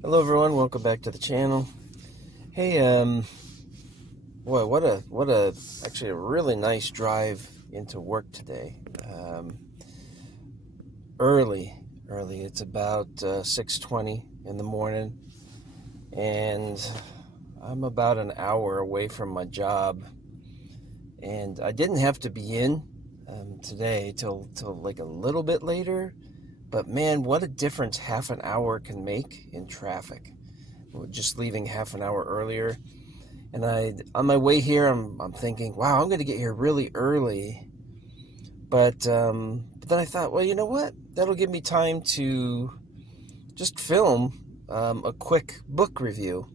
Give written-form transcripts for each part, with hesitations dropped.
Hello everyone, welcome back to the channel. Hey, boy, what a actually a really nice drive into work today. Um, early, early. It's about 6:20 in the morning, and I'm about an hour away from my job. And I didn't have to be in today till like a little bit later. But man, what a difference half an hour can make in traffic. Just leaving half an hour earlier. And on my way here, I'm thinking, wow, I'm going to get here really early. But then I thought, well, you know what? That'll give me time to just film a quick book review.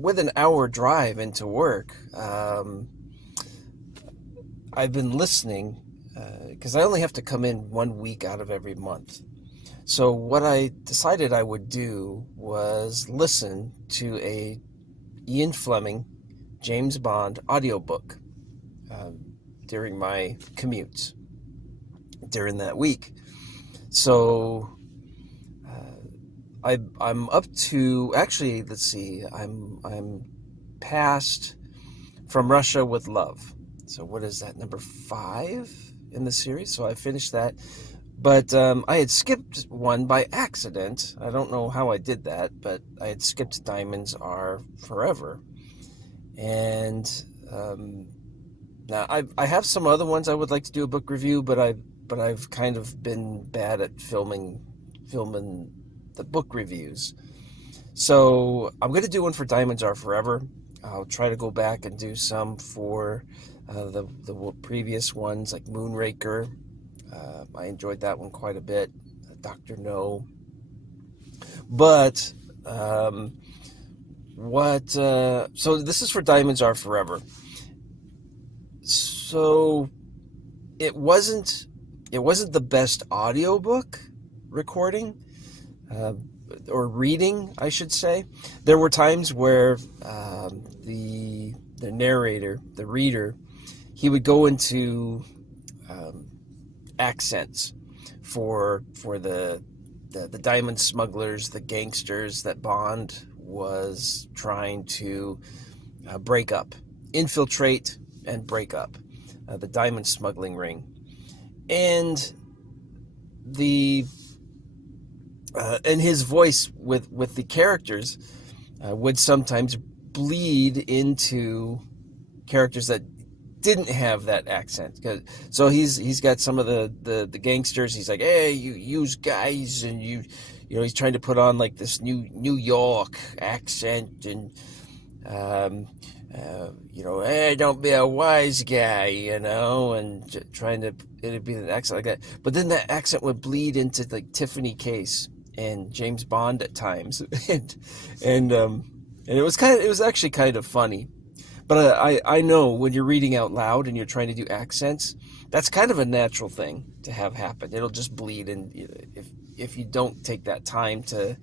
With an hour drive into work, I've been listening because I only have to come in 1 week out of every month. So what I decided I would do was listen to a Ian Fleming, James Bond audiobook during my commutes during that week. So I'm up to, actually, let's see, I'm past From Russia with Love. So what is that, number 5 in the series? So I finished that. But I had skipped one by accident. I don't know how I did that, but I had skipped Diamonds Are Forever. And now I have some other ones I would like to do a book review, but I've kind of been bad at filming the book reviews. So I'm going to do one for Diamonds Are Forever. I'll try to go back and do some for the previous ones, like Moonraker. I enjoyed that one quite a bit. Dr. No. But so this is for Diamonds Are Forever. So it wasn't the best audiobook recording or reading, I should say. There were times where the narrator, the reader, he would go into accents for the diamond smugglers, the gangsters that Bond was trying to break up, infiltrate and break up, the diamond smuggling ring. And and his voice with the characters would sometimes bleed into characters that didn't have that accent. So he's got some of the gangsters. He's like, hey, you guys, and you know, he's trying to put on like this New York accent, and you know, hey, don't be a wise guy, you know, and trying to, it'd be an accent like that. But then that accent would bleed into like Tiffany Case and James Bond at times, and it was actually kind of funny. But I know when you're reading out loud and you're trying to do accents, that's kind of a natural thing to have happen. It'll just bleed, and if you don't take that time to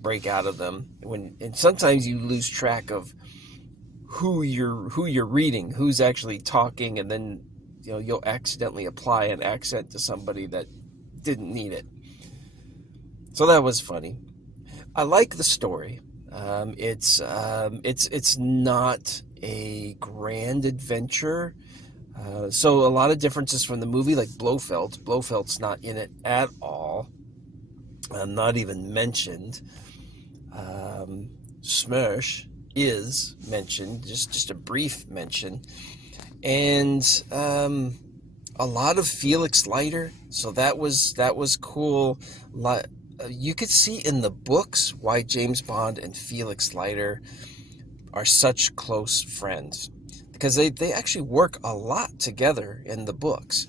break out of them, and sometimes you lose track of who you're reading, who's actually talking, and then you'll accidentally apply an accent to somebody that didn't need it. So that was funny. I like the story. It's not a grand adventure. So a lot of differences from the movie, like Blofeld. Blofeld's not in it at all. Not even mentioned. Smersh is mentioned, just a brief mention. And a lot of Felix Leiter. So that was cool. You could see in the books why James Bond and Felix Leiter are such close friends, because they actually work a lot together in the books.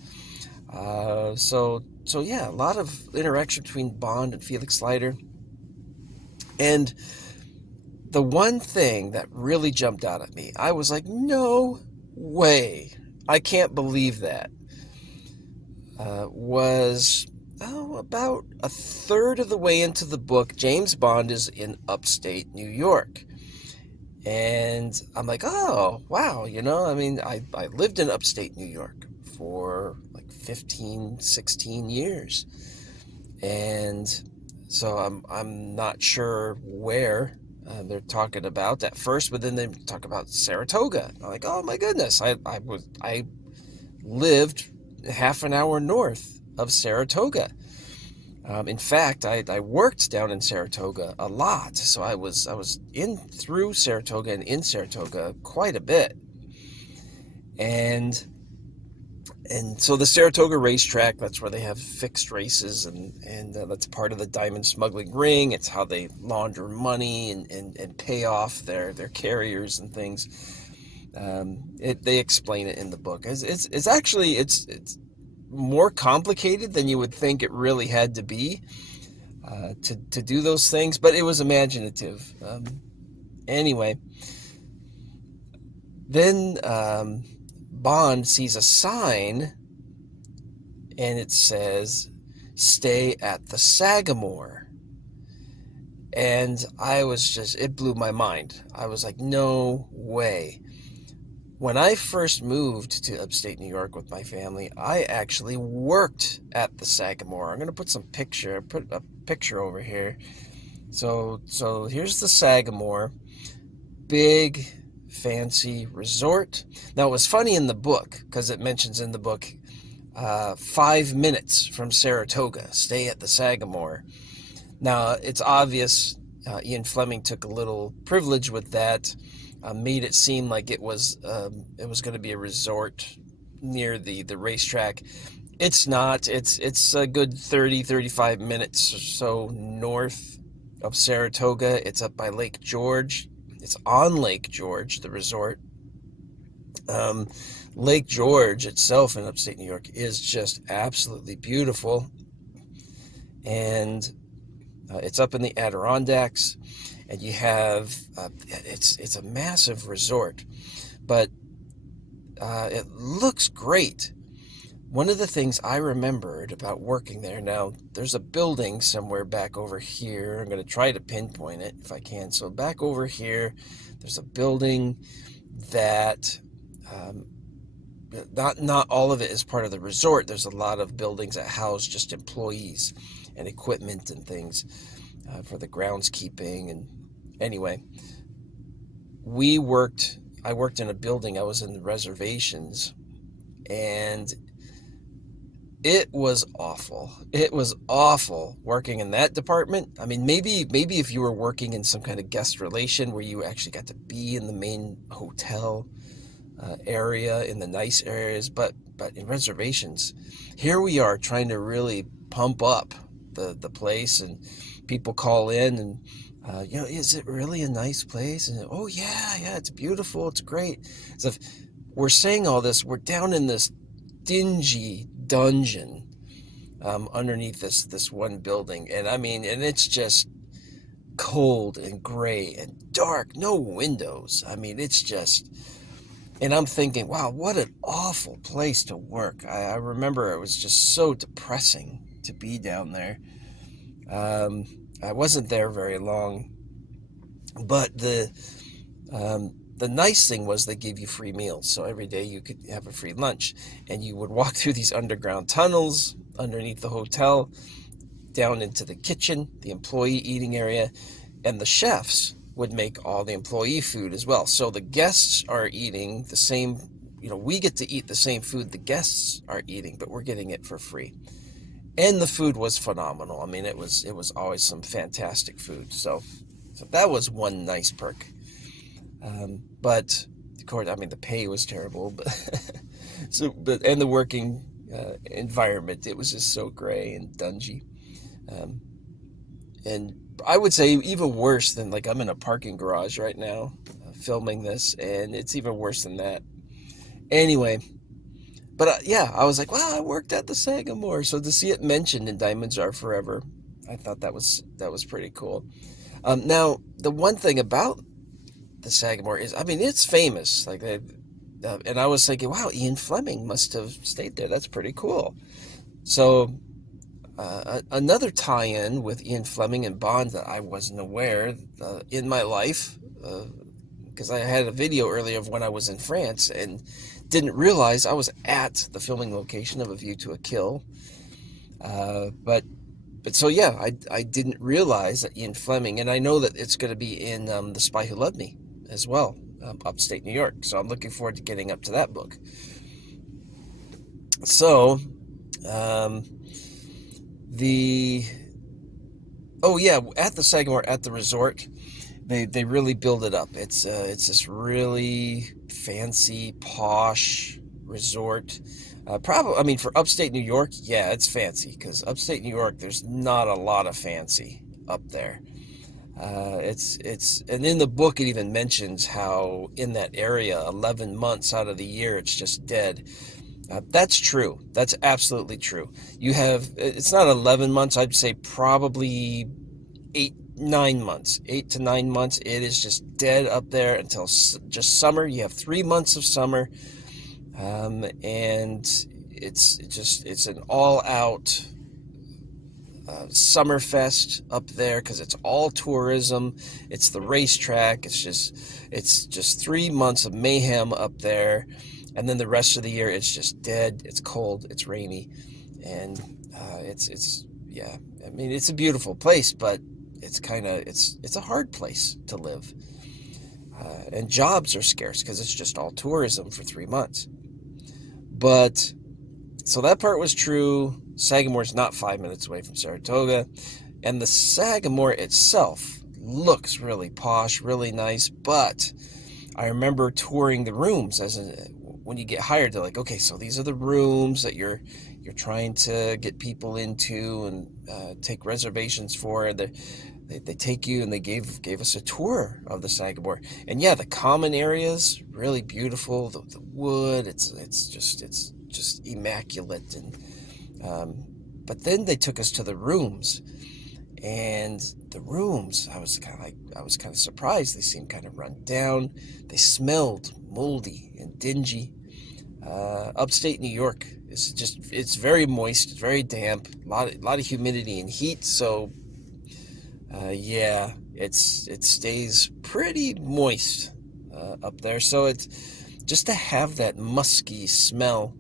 So yeah, a lot of interaction between Bond and Felix Leiter. And the one thing that really jumped out at me, I was like, no way, I can't believe that, was about a third of the way into the book, James Bond is in upstate New York. And I'm like, oh, wow, I mean, I lived in upstate New York for like 15, 16 years. And so I'm not sure where they're talking about at first, but then they talk about Saratoga. I'm like, oh my goodness, I lived half an hour north of Saratoga. In fact, I worked down in Saratoga a lot, so I was in through Saratoga and in Saratoga quite a bit, and so the Saratoga racetrack, that's where they have fixed races, and that's part of the diamond smuggling ring. It's how they launder money and pay off their carriers and things. They explain it in the book. It's actually it's more complicated than you would think it really had to be to do those things, but it was imaginative. Anyway, then Bond sees a sign, and it says, "Stay at the Sagamore." And it blew my mind. I was like, no way. When I first moved to upstate New York with my family, I actually worked at the Sagamore. I'm going to put a picture over here. So here's the Sagamore, big, fancy resort. Now, it was funny in the book, because it mentions in the book, 5 minutes from Saratoga, stay at the Sagamore. Now, it's obvious Ian Fleming took a little privilege with that. Made it seem like it was going to be a resort near the racetrack. It's not. It's a good 35 minutes or so north of Saratoga. It's up by Lake George. It's on Lake George, the resort. Lake George itself in upstate New York is just absolutely beautiful. And it's up in the Adirondacks. And you have, it's a massive resort, but it looks great. One of the things I remembered about working there, now there's a building somewhere back over here. I'm going to try to pinpoint it if I can. So back over here, there's a building that, not all of it is part of the resort. There's a lot of buildings that house just employees and equipment and things for the groundskeeping. And anyway, I worked in a building. I was in the reservations, and it was awful. It was awful working in that department. I mean, maybe if you were working in some kind of guest relation where you actually got to be in the main hotel area, in the nice areas, but in reservations, here we are trying to really pump up the place, and people call in and is it really a nice place? And oh yeah, it's beautiful, it's great. So if we're saying all this, we're down in this dingy dungeon underneath this one building, and I mean, and it's just cold and gray and dark, no windows. I mean, it's just, and I'm thinking, wow, what an awful place to work. I remember it was just so depressing to be down there. I wasn't there very long, but the nice thing was they gave you free meals. So every day you could have a free lunch, and you would walk through these underground tunnels underneath the hotel, down into the kitchen, the employee eating area, and the chefs would make all the employee food as well. So the guests are eating the same, we get to eat the same food the guests are eating, but we're getting it for free. And the food was phenomenal. I mean, it was always some fantastic food. So that was one nice perk. But of course, I mean, the pay was terrible, but and the working environment, it was just so gray and dungy. And I would say even worse than, like, I'm in a parking garage right now filming this, and it's even worse than that. Anyway, but yeah, I was like, wow, I worked at the Sagamore. So to see it mentioned in Diamonds Are Forever, I thought that was pretty cool. Now, the one thing about the Sagamore is, I mean, it's famous. Like, and I was thinking, wow, Ian Fleming must have stayed there. That's pretty cool. So another tie-in with Ian Fleming and Bond that I wasn't aware in my life, because I had a video earlier of when I was in France and didn't realize I was at the filming location of A View to a Kill. But so yeah, I didn't realize that Ian Fleming, and I know that it's going to be in The Spy Who Loved Me as well, upstate New York. So I'm looking forward to getting up to that book. So, at the Sagamore, at the resort, they really build it up. It's this really fancy, posh resort. Probably, I mean, for upstate New York, yeah, it's fancy, because upstate New York, there's not a lot of fancy up there. And in the book, it even mentions how in that area, 11 months out of the year, it's just dead. That's true. That's absolutely true. It's not 11 months, I'd say probably 8 to 9 months. It is just dead up there until just summer. You have 3 months of summer. And it's an all-out summer fest up there, because it's all tourism. It's the racetrack. It's just 3 months of mayhem up there, and then the rest of the year it's just dead. It's cold. It's rainy, and it's yeah. I mean, it's a beautiful place, but it's a hard place to live, and jobs are scarce because it's just all tourism for 3 months. But, so that part was true. Sagamore's not 5 minutes away from Saratoga. And the Sagamore itself looks really posh, really nice. But I remember touring the rooms when you get hired. They're like, okay, so these are the rooms that you're trying to get people into and take reservations for. And they take you, and they gave us a tour of the Sagamore. And yeah, the common areas, really beautiful. The wood, it's just immaculate. And but then they took us to the rooms, and the rooms, I was kind of surprised. They seemed kind of run down. They smelled moldy and dingy. Upstate New York it's very moist, it's very damp, a lot of humidity and heat. So yeah, it stays pretty moist up there. So it's just to have that musky smell.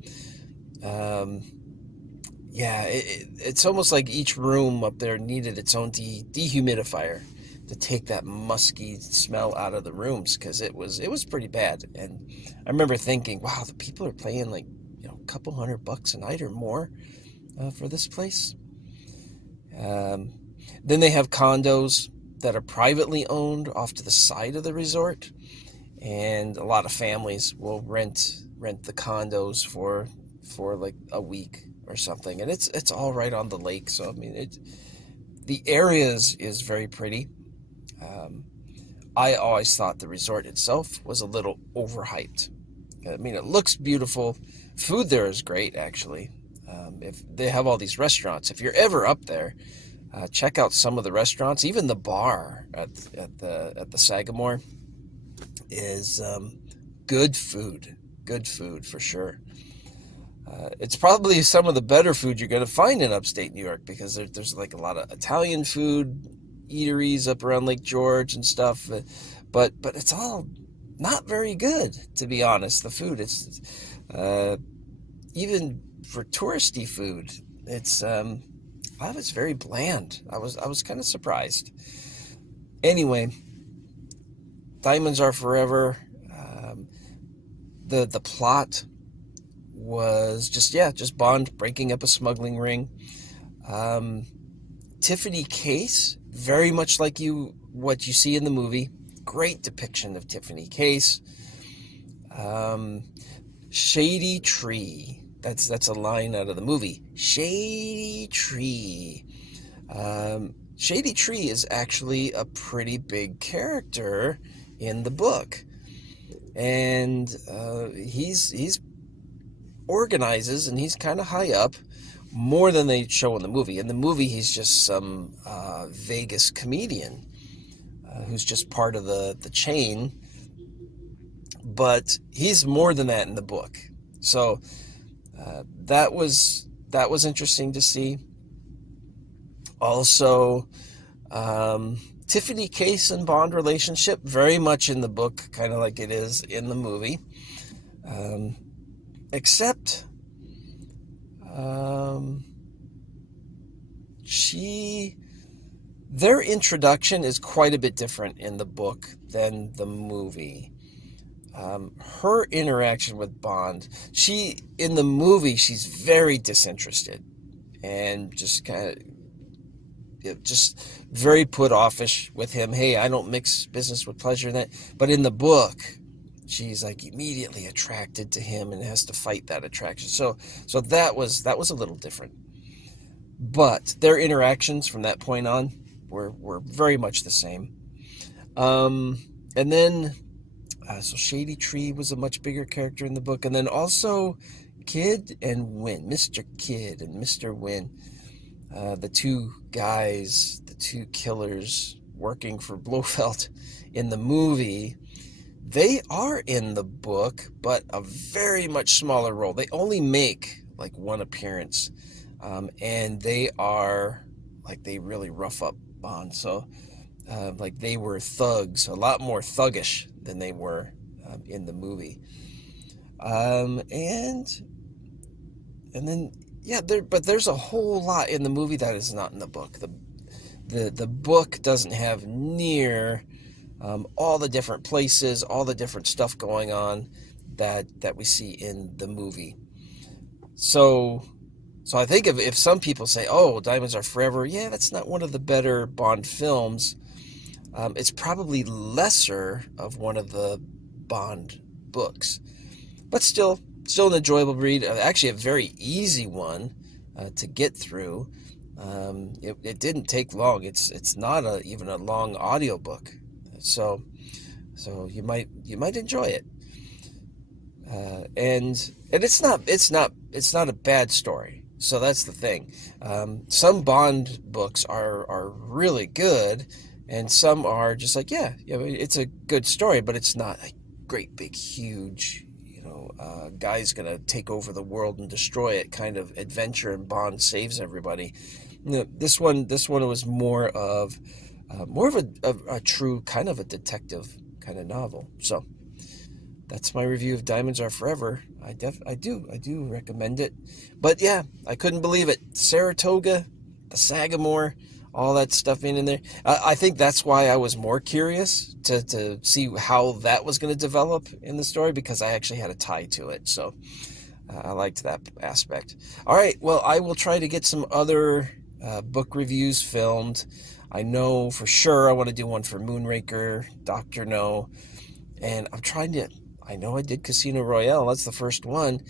Yeah, it's almost like each room up there needed its own dehumidifier to take that musky smell out of the rooms, because it was pretty bad. And I remember thinking, wow, the people are paying like a couple $100 a night or more for this place. Then they have condos that are privately owned off to the side of the resort, and a lot of families will rent the condos for like a week or something, and it's all right on the lake. So I mean, the area is very pretty. I always thought the resort itself was a little overhyped. I mean, it looks beautiful. Food there is great, actually. If they have all these restaurants, if you're ever up there, check out some of the restaurants. Even the bar at the Sagamore is good food for sure. It's probably some of the better food you're going to find in upstate New York, because there's like a lot of Italian food eateries up around Lake George and stuff, but it's all not very good, to be honest. The food, it's even for touristy food, it's very bland. I was kind of surprised. Anyway, Diamonds Are Forever. The plot was just Bond breaking up a smuggling ring. Tiffany Case, very much like what you see in the movie. Great depiction of Tiffany Case. Shady Tree. That's a line out of the movie. Shady Tree. Shady Tree is actually a pretty big character in the book, and he's organizes, and he's kind of high up, more than they show in the movie. In the movie, he's just some Vegas comedian who's just part of the chain, but he's more than that in the book. So that was interesting to see. Also, Tiffany Case and Bond relationship, very much in the book, kind of like it is in the movie. Um, except um, she their introduction is quite a bit different in the book than the movie. Her interaction with Bond, in the movie, she's very disinterested and just kind of just very put offish with him. Hey, I don't mix business with pleasure and that. But in the book, she's like immediately attracted to him and has to fight that attraction. So that was a little different. But their interactions from that point on were very much the same. And then so Shady Tree was a much bigger character in the book, and then also Kidd and Wynn, Mr. Kidd and Mr. Wynn, the two guys, the two killers working for Blofeld in the movie. They are in the book, but a very much smaller role. They only make like one appearance, and they are like they really rough up Bond. So like they were thugs, a lot more thuggish than they were in the movie. And then yeah, there's a whole lot in the movie that is not in the book. The book doesn't have near all the different places, all the different stuff going on that we see in the movie. So I think if some people say, "Oh, Diamonds Are Forever," yeah, that's not one of the better Bond films. It's probably lesser of one of the Bond books, but still an enjoyable read. Actually, a very easy one to get through. It didn't take long. It's not even a long audiobook, so you might enjoy it. And it's not a bad story. So that's the thing. Some Bond books are really good, and some are just like, yeah, it's a good story, but it's not a great big huge, guy's gonna take over the world and destroy it kind of adventure, and Bond saves everybody. This one was more of a true kind of a detective kind of novel. So that's my review of Diamonds Are Forever. I do recommend it. But yeah, I couldn't believe it. Saratoga, the Sagamore, all that stuff in there. I think that's why I was more curious to see how that was going to develop in the story, because I actually had a tie to it. So I liked that aspect. All right, well, I will try to get some other book reviews filmed. I know for sure I want to do one for Moonraker, Dr. No, and I know I did Casino Royale. That's the first one.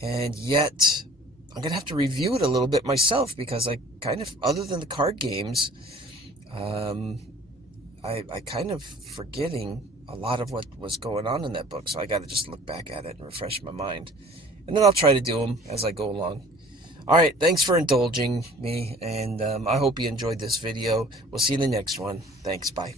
And yet I'm going to have to review it a little bit myself, because I kind of, other than the card games, I kind of forgetting a lot of what was going on in that book. So I got to just look back at it and refresh my mind. And then I'll try to do them as I go along. All right, thanks for indulging me, and I hope you enjoyed this video. We'll see you in the next one. Thanks, bye.